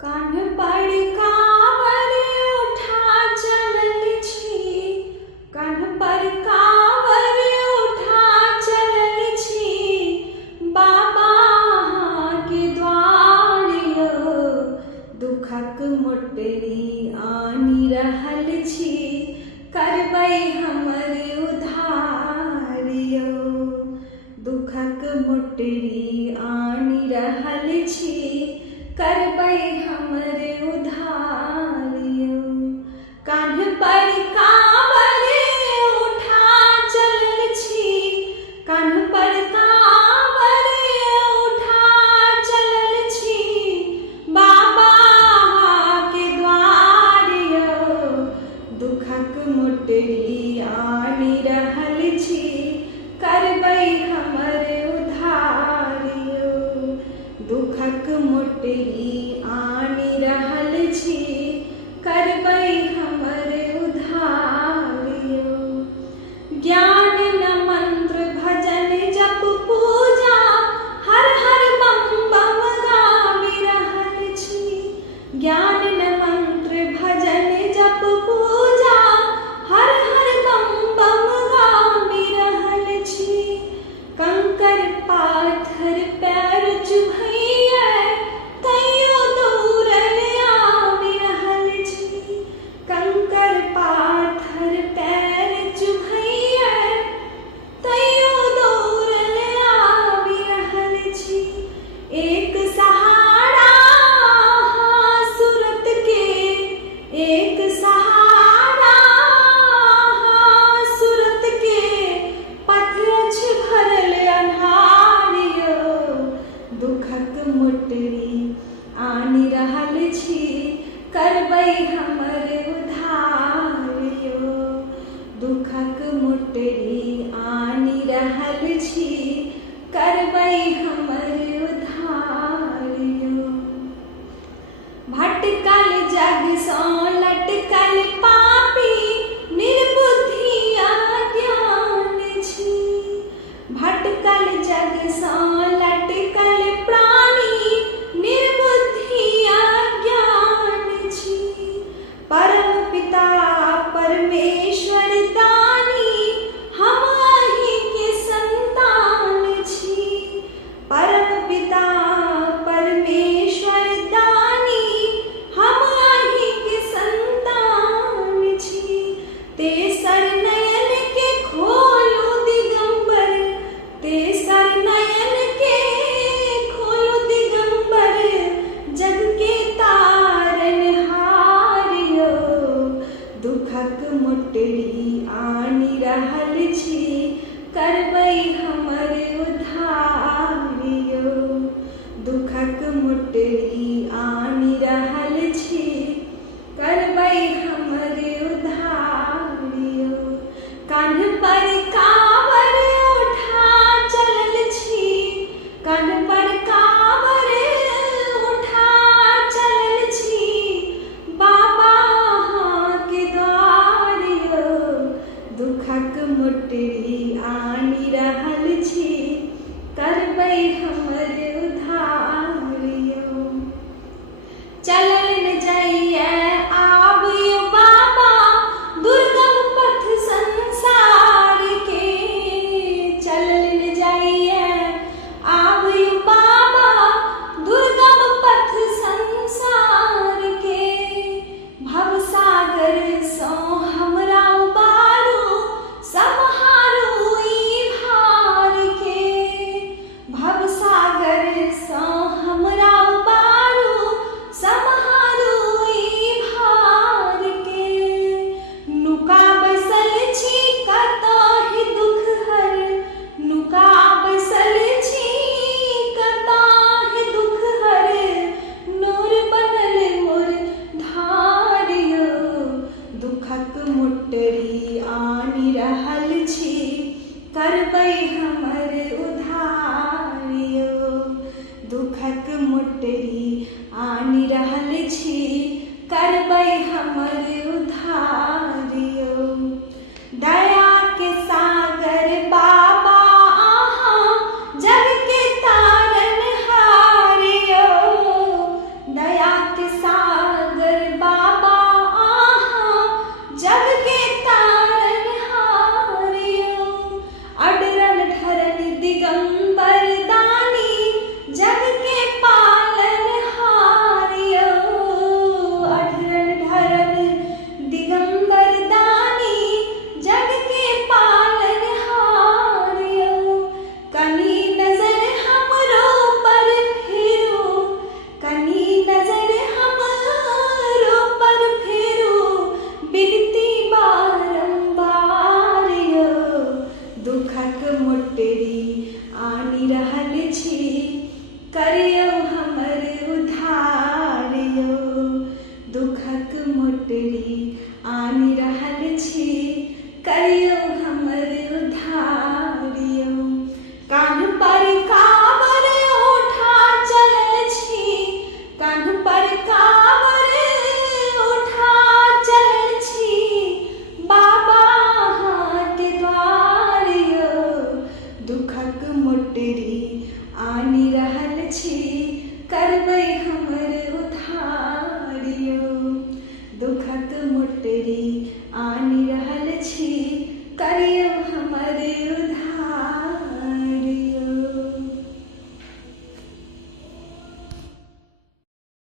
कान्ह पर कांवर उठा चलल छी, कान्ह पर कांवर उठा चलल छी, बाबा के द्वार यौ दुखक मोटरी आनि रहल छी, करबै हमर उद्धार यौ दुखक मोटरी आनि रहल छी, करबै हमर उद्धार यौ। कान्ह पर कांवर उठा चलल छी, कान्ह पर कांवर उठा चलल छी, बाबा के द्वार यौ दुखक मोटरी आनि रहल छी, करबै हमर उद्धार यौ दुखक मोटरी आनि रहल छी, करबै हमर उद्धार यौ। ज्ञान न मंत्र भजन जप पूजा, हर हर बम बम गाबि रहल छी, ज्ञान न मंत्र भजन जप पूजा, हर हर बम बम गाबि रहल छी, कंकर पाथर पैर चुभैया तैयो दौड़ल आबि रहल छी, कंकर पाथर पैर चुभैया तैयो दौड़ल आबि रहल छी, एक सहारा सूरत के, एक सहारा सूरत के, पथ अछि भरल अन्हार यौ दुखक मोटरी आनि रहल छी, करबै हमर उद्धार यौ दुखक मोटरी आनि रहल छी, करबै हमर उद्धार यौ। भटकल जग सँ लटकल पापी, निर्बुद्धि अज्ञान छी, भटकल जग सँ लटकल प्राणी, निर्बुद्धि अज्ञान छी, परम पिता परमेश्वर दानी, हम अहीं के संतान छी, परम पिता परमेश्वर दानी, हम अहीं के संतान छी, तेसर नयन के खोलू दिगंबर, तेसर नयन के खोलू दिगंबर, जग के तारनहार यौ दुखक मोटरी आनि रहल छी, करबै हमर उद्धार यौ दुखक मोटरी आनि रहल छी, करबै हमर उद्धार यौ। कान्ह पर कांवर उठा चलल छी, कान्ह पर कांवर उठा चलल छी, बाबा के द्वार यौ दुखक मोटरी आनि रहल छी, करबै हमर उद्धार यौ। चलल न जाइए आब यौ बाबा दुर्गम पथ संसार के, चलल न जाइए आब यौ बाबा दुर्गम पथ संसार के, भवसागर सँ हमरा उबारू, सम्हारू ई भार के, भवसागर सँ हमरा उबारू, सम्हारू ई भार के, नुका बैसल छी कतहि दुख हर, नुका बैसल छी कतहि दुख हर, नूर बनल मोर धार यौ दुखक मोटरी आनि रहल छी, करबै हमर उद्धार यौ दुखक मोटरी आनि रहल छी, करबै हमर उद्धार।